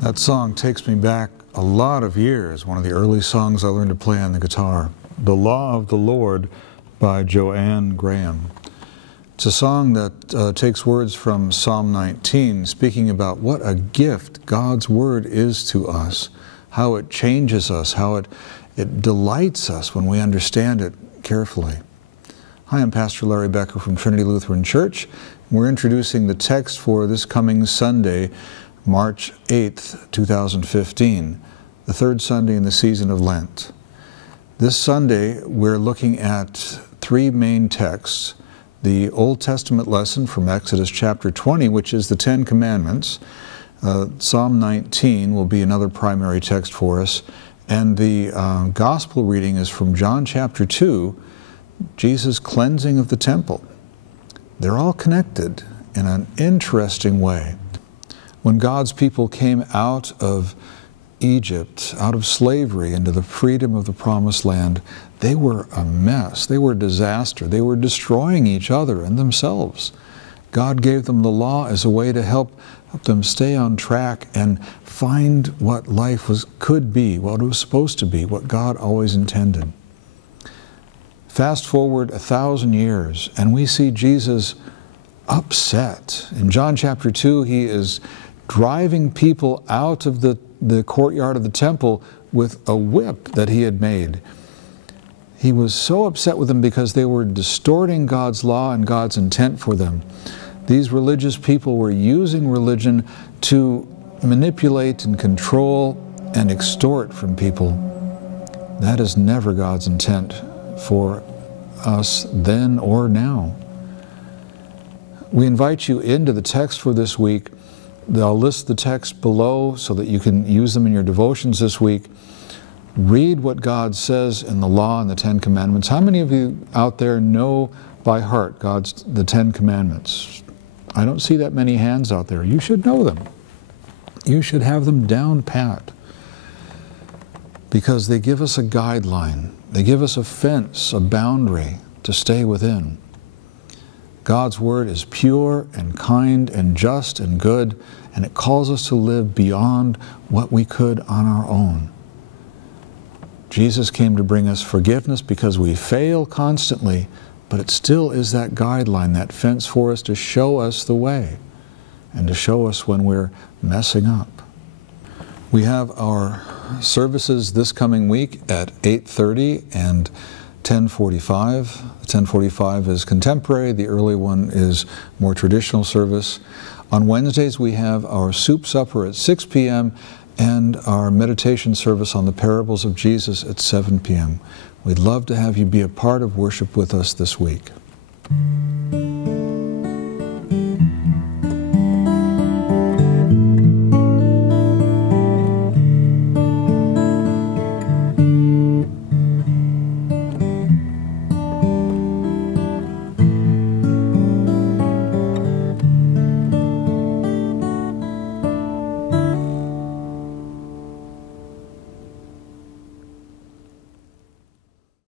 That song takes me back a lot of years, one of the early songs I learned to play on the guitar. The Law of the Lord by Joanne Graham. It's a song that takes words from Psalm 19, speaking about what a gift God's Word is to us, how it changes us, how it delights us when we understand it carefully. Hi, I'm Pastor Larry Becker from Trinity Lutheran Church. We're introducing the text for this coming Sunday, March 8th, 2015, the third Sunday in the season of Lent. This Sunday, we're looking at three main texts: the Old Testament lesson from Exodus chapter 20, which is the Ten Commandments. Psalm 19 will be another primary text for us. And the gospel reading is from John chapter 2, Jesus' cleansing of the temple. They're all connected in an interesting way. When God's people came out of Egypt, out of slavery, into the freedom of the Promised Land, they were a mess. They were a disaster. They were destroying each other and themselves. God gave them the law as a way to help them stay on track and find what life could be, what it was supposed to be, what God always intended. Fast forward 1,000 years, and we see Jesus upset. In John chapter 2, he is driving people out of the courtyard of the temple with a whip that he had made. He was so upset with them because they were distorting God's law and God's intent for them. These religious people were using religion to manipulate and control and extort from people. That is never God's intent for us then or now. We invite you into the text for this week. I'll list the text below so that you can use them in your devotions this week. Read what God says in the law and the Ten Commandments. How many of you out there know by heart the Ten Commandments? I don't see that many hands out there. You should know them. You should have them down pat, because they give us a guideline. They give us a fence, a boundary to stay within. God's Word is pure and kind and just and good, and it calls us to live beyond what we could on our own. Jesus came to bring us forgiveness because we fail constantly, but it still is that guideline, that fence for us to show us the way and to show us when we're messing up. We have our services this coming week at 8:30 and 10:45. 10:45 is contemporary. The early one is more traditional service. On Wednesdays, we have our soup supper at 6 p.m. and our meditation service on the parables of Jesus at 7 p.m. We'd love to have you be a part of worship with us this week.